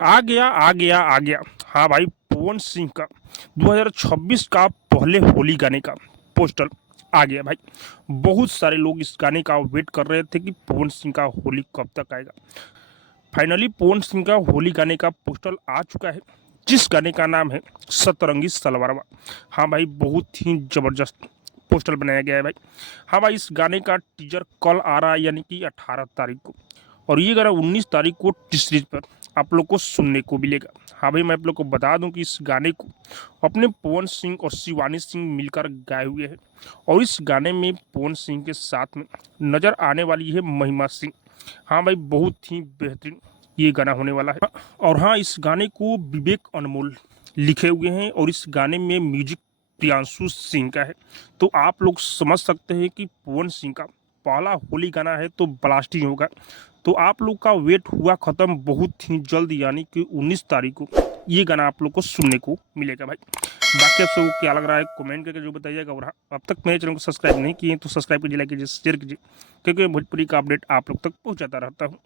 आ गया। हाँ भाई, पवन सिंह का 2026 का पहले होली गाने का पोस्टर आ गया भाई। बहुत सारे लोग इस गाने का वेट कर रहे थे कि पवन सिंह का होली कब तक आएगा। फाइनली पवन सिंह का होली गाने का पोस्टर आ चुका है, जिस गाने का नाम है सतरंगी सलवारवा। हाँ भाई, बहुत ही जबरदस्त पोस्टर बनाया गया है भाई। हाँ भाई, इस गाने का टीजर कल आ रहा है, यानी कि 18 तारीख को। और ये गाना 19 तारीख को टी सीरीज पर आप लोग को सुनने को मिलेगा। हाँ भाई, मैं आप लोग को बता दूं कि इस गाने को अपने पवन सिंह और शिवानी सिंह मिलकर गाए हुए हैं। और इस गाने में पवन सिंह के साथ में नजर आने वाली है महिमा सिंह। हाँ भाई, बहुत ही बेहतरीन ये गाना होने वाला है। और हाँ, इस गाने को विवेक अनमोल लिखे हुए हैं और इस गाने में म्यूजिक प्रियांशु सिंह का है। तो आप लोग समझ सकते हैं कि पवन सिंह का पहला होली गाना है तो ब्लास्टिंग होगा। तो आप लोग का वेट हुआ ख़त्म बहुत ही जल्द, यानी कि 19 तारीख को ये गाना आप लोग को सुनने को मिलेगा भाई। बाकी आप सबको क्या लग रहा है कमेंट करके जो बताइएगा। और हाँ, अब तक मेरे चैनल को सब्सक्राइब नहीं किए तो सब्सक्राइब कीजिए, लाइक कीजिए, शेयर कीजिए, क्योंकि भोजपुरी का अपडेट आप लोग तक पहुँचाता रहता हूँ।